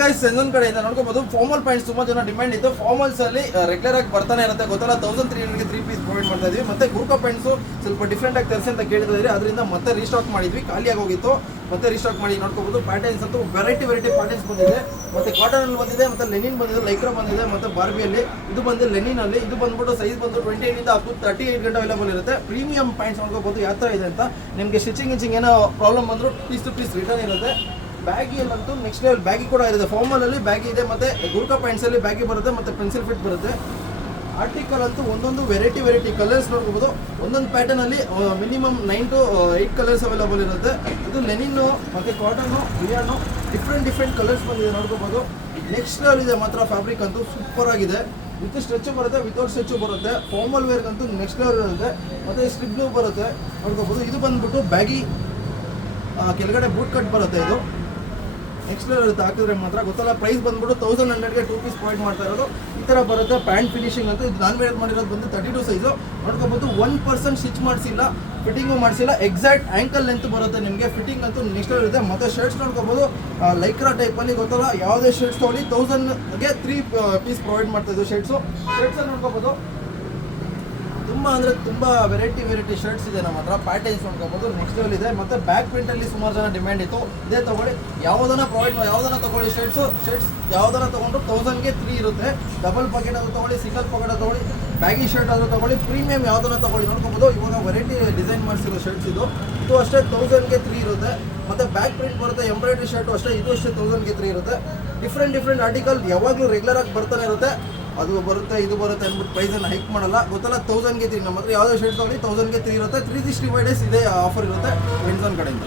Guys ಇನ್ನೊಂದು ಕಡೆಯಿಂದ ನೋಡ್ಕೋಬಹುದು formal pants ತುಂಬಾ ಜನ ಡಿಮ್ಯಾಂಡ್ ಇತ್ತು. ಫಾರ್ಮಲ್ಸ್ ಅಲ್ಲಿ ರೆಗ್ಯುಲರ್ ಆಗಿ ಬರ್ತಾನೆ ಇರುತ್ತೆ ಗೊತ್ತಲ್ಲ. 1300ಗೆ 3 ಪೀಸ್ ಪ್ರೊವೈಡ್ ಮಾಡ್ತಾ ಇದೀವಿ. ಮತ್ತೆ ಗೂರ್ಖಾ ಪ್ಯಾಂಟ್ಸ್ ಸ್ವಲ್ಪ ಡಿಫ್ರೆಂಟ್ ಆಗಿ ತರಿಸಿ ಅಂತ ಕೇಳ್ತಾ ಇದ್ರಿ, ಅದರಿಂದ ಮತ್ತೆ ರೀಸ್ಟಾಕ್ ಮಾಡಿದ್ವಿ. ಖಾಲಿಯಾಗಿ ಹೋಗಿತ್ತು, ಮತ್ತೆ ರೀಸ್ಟಾಕ್ ಮಾಡಿ ನೋಡ್ಕೋಬಹುದು. ಪ್ಯಾಟರ್ನ್ಸ್ ಅಂತೂ ವೆರೈಟಿ ಪ್ಯಾಟರ್ನ್ಸ್ ಬಂದಿದೆ. ಮತ್ತೆ ಕಾಟನ್ ಅಲ್ಲಿ ಬಂದಿದೆ, ಮತ್ತೆ ಲೆನಿನ್ ಬಂದಿದೆ, ಲೈಕ್ರಾ ಬಂದಿದೆ, ಮತ್ತೆ ಬಾರ್ಬಿಯಲ್ಲಿ ಇದು ಬಂದು ಲೆನಿನ್ ಅಲ್ಲಿ. ಇದು ಬಂದ್ಬಿಟ್ಟು ಸೈಜ್ ಬಂದು 28 ಇಂದ ಅಪ್ ಟು 38 ಗಂಟೆ ಅವೈಲೇಬಲ್ ಇರುತ್ತೆ. ಪ್ರೀಮಿಯಂ ಪ್ಯಾಂಟ್ಸ್ ನೋಡ್ಕೋಬಹುದು ಯಾವ ತರ ಇದೆ ಅಂತ. ನಿಮಗೆ ಸ್ಟಿಚಿಂಗ್ ಏನೋ ಪ್ರಾಬ್ಲಮ್ ಬಂದ್ರು ಪೀಸ್ ಟು ಪೀಸ್ ರಿಟರ್ನ್ ಇರುತ್ತೆ. ಬ್ಯಾಗಿಯಲ್ಲಂತೂ ನೆಕ್ಸ್ಟ್ ಲೆವೆಲ್ ಬ್ಯಾಗಿ ಕೂಡ ಇರುತ್ತೆ. ಫಾರ್ಮಲ್ ಅಲ್ಲಿ ಬ್ಯಾಗಿ ಇದೆ, ಮತ್ತೆ ಗೂರ್ಖಾ ಪ್ಯಾಂಟ್ಸ್ ಅಲ್ಲಿ ಬ್ಯಾಗಿ ಬರುತ್ತೆ, ಮತ್ತೆ ಪೆನ್ಸಿಲ್ ಫಿಟ್ ಬರುತ್ತೆ. ಆರ್ಟಿಕಲ್ ಅಂತೂ ಒಂದೊಂದು ವೆರೈಟಿ ಕಲರ್ಸ್ ನೋಡ್ಕೋಬಹುದು. ಒಂದೊಂದು ಪ್ಯಾಟರ್ನ್ ಅಲ್ಲಿ ಮಿನಿಮಮ್ 9 to 8 ಕಲರ್ಸ್ ಅವೈಲೇಬಲ್ ಇರುತ್ತೆ. ಇದು ಲೆನಿನ್ ಮತ್ತೆ ಕಾಟನ್, ರಿಯಾನು ಡಿಫ್ರೆಂಟ್ ಕಲರ್ಸ್ ಬಂದಿದೆ ನೋಡ್ಕೋಬಹುದು. ನೆಕ್ಸ್ಟ್ ಲೆವೆಲ್ ಇದೆ ಮಾತ್ರ. ಫ್ಯಾಬ್ರಿಕ್ ಅಂತೂ ಸೂಪರ್ ಆಗಿದೆ. ವಿತ್ ಸ್ಟ್ರೆಚ್ ಬರುತ್ತೆ, ವಿತೌಟ್ ಸ್ಟ್ರೆಚ್ ಬರುತ್ತೆ. ಫಾರ್ಮಲ್ ವೇರ್ಗಂತೂ ನೆಕ್ಸ್ಟ್ ಲೆವೆಲ್ ಇರುತ್ತೆ. ಮತ್ತೆ ಸ್ಟ್ರಿಪ್ ಬ್ಲೂ ಬರುತ್ತೆ ನೋಡ್ಕೋಬಹುದು. ಇದು ಬಂದ್ಬಿಟ್ಟು ಬ್ಯಾಗಿ ಕೆಳಗಡೆ ಬೂಟ್ ಕಟ್ ಬರುತ್ತೆ. ಇದು ನೆಕ್ಸ್ಟ್ ಲೆವೆಲ್ ಇರುತ್ತೆ ಹಾಕಿದ್ರೆ ಮಾತ್ರ ಗೊತ್ತಲ್ಲ. ಪ್ರೈಸ್ ಬಂದ್ಬಿಟ್ಟು 1100ಗೆ 2 ಪೀಸ್ ಪ್ರೊವೈಡ್ ಮಾಡ್ತಾ ಇರೋದು. ಈ ಥರ ಬರುತ್ತೆ. ಪ್ಯಾಂಟ್ ಫಿನಿಶಿಂಗ್ ಅಂತೂ ಇದು ನಾನ್ ವೇರ್ ಮಾಡಿರೋದು ಬಂದು 32 ಸೈಜು ನೋಡ್ಕೋಬಹುದು. 1% ಸ್ಟಿಚ್ ಮಾಡಿಸಿಲ್ಲ, ಫಿಟ್ಟಿಂಗು ಮಾಡಿಸಿಲ್ಲ. ಎಕ್ಸಾಕ್ಟ್ ಆ್ಯಂಕಲ್ ಲೆಂತ್ ಬರುತ್ತೆ ನಿಮಗೆ. ಫಿಟ್ಟಿಂಗ್ ಅಂತೂ ನೆಕ್ಸ್ಟ್ ಲೆವೆಲ್ ಇರುತ್ತೆ. ಮತ್ತೆ ಶರ್ಟ್ಸ್ ನೋಡ್ಕೋಬಹುದು. ಲೈಕ್ರಾ ಟೈಪಲ್ಲಿ ಗೊತ್ತಲ್ಲ, ಯಾವುದೇ ಶರ್ಟ್ಸ್ ತೊಗೊಳ್ಳಿ 1000ಗೆ 3 ಪೀಸ್ ಪ್ರೊವೈಡ್ ಮಾಡ್ತಾ ಇದ್ದು. ಶರ್ಟ್ಸಲ್ಲಿ ನೋಡ್ಕೋಬಹುದು. ತುಂಬ ವೆರೈಟಿ ಶರ್ಟ್ಸ್ ಇದೆ ನಮ್ಮ ಹತ್ರ. ಪ್ಯಾಟರ್ನ್ಸ್ ನೋಡ್ಕೋಬಹುದು. ನೆಕ್ಸ್ಟ್ ಲೆವೆಲ್ ಇದೆ. ಮತ್ತೆ ಬ್ಯಾಕ್ ಪ್ರಿಂಟಲ್ಲಿ ಸುಮಾರು ಜನ ಡಿಮ್ಯಾಂಡ್ ಇತ್ತು. ಇದೇ ತೊಗೊಳ್ಳಿ, ಯಾವುದನ್ನ ತೊಗೊಳ್ಳಿ. ಶರ್ಟ್ಸ್ ಯಾವುದನ್ನ ತೊಗೊಂಡ್ರು 1000ಗೆ 3 ಇರುತ್ತೆ. ಡಬಲ್ ಪಾಕೆಟ್ ಆದರೂ ತೊಗೊಳ್ಳಿ, ಸಿಂಗಲ್ ಪಾಕೆಟ್ ಆದರೂ ತೊಗೊಳ್ಳಿ, ಬ್ಯಾಗಿ ಶರ್ಟ್ ಆದರೂ ತೊಗೊಳ್ಳಿ, ಪ್ರೀಮಿಯಂ ಯಾವುದನ್ನ ತೊಗೊಳ್ಳಿ ನೋಡ್ಕೋಬಹುದು. ಇವಾಗ ವೆರೈಟಿ ಡಿಸೈನ್ ಮಾಡಿಸಿರೋ ಶರ್ಟ್ಸ್ ಇದು ಅಷ್ಟೇ 1000ಗೆ 3 ಇರುತ್ತೆ. ಮತ್ತೆ ಬ್ಯಾಕ್ ಪ್ರಿಂಟ್ ಬರುತ್ತೆ. ಎಂಬ್ರಾಯ್ಡ್ರಿ ಶರ್ಟ್ ಅಷ್ಟೇ, ಇದು ಅಷ್ಟೇ 1000ಗೆ 3 ಇರುತ್ತೆ. ಡಿಫ್ರೆಂಟ್ ಆರ್ಟಿಕಲ್ ಯಾವಾಗಲೂ ರೆಗ್ಯುಲರ್ ಆಗಿ ಬರ್ತಾನೆ ಇರುತ್ತೆ. ಅದು ಬರುತ್ತೆ ಇದು ಬರುತ್ತೆ ಅಂದ್ಬಿಟ್ಟು ಪ್ರೈಸನ್ನು ಹೈಕ್ ಮಾಡಲ್ಲ ಗೊತ್ತಲ್ಲ. 1000ಗೆ 3 ನಮ್ಮ ಹತ್ರ ಯಾವುದೇ ಶರ್ಟ್ಸ್ ತೊಗೊಳ್ಳಿ 1000ಗೆ 3 ಇರುತ್ತೆ. 365 days ಇದೇ ಆಫರ್ ಇರುತ್ತೆ ವೆನ್ಸನ್ ಕಡೆಯಿಂದ.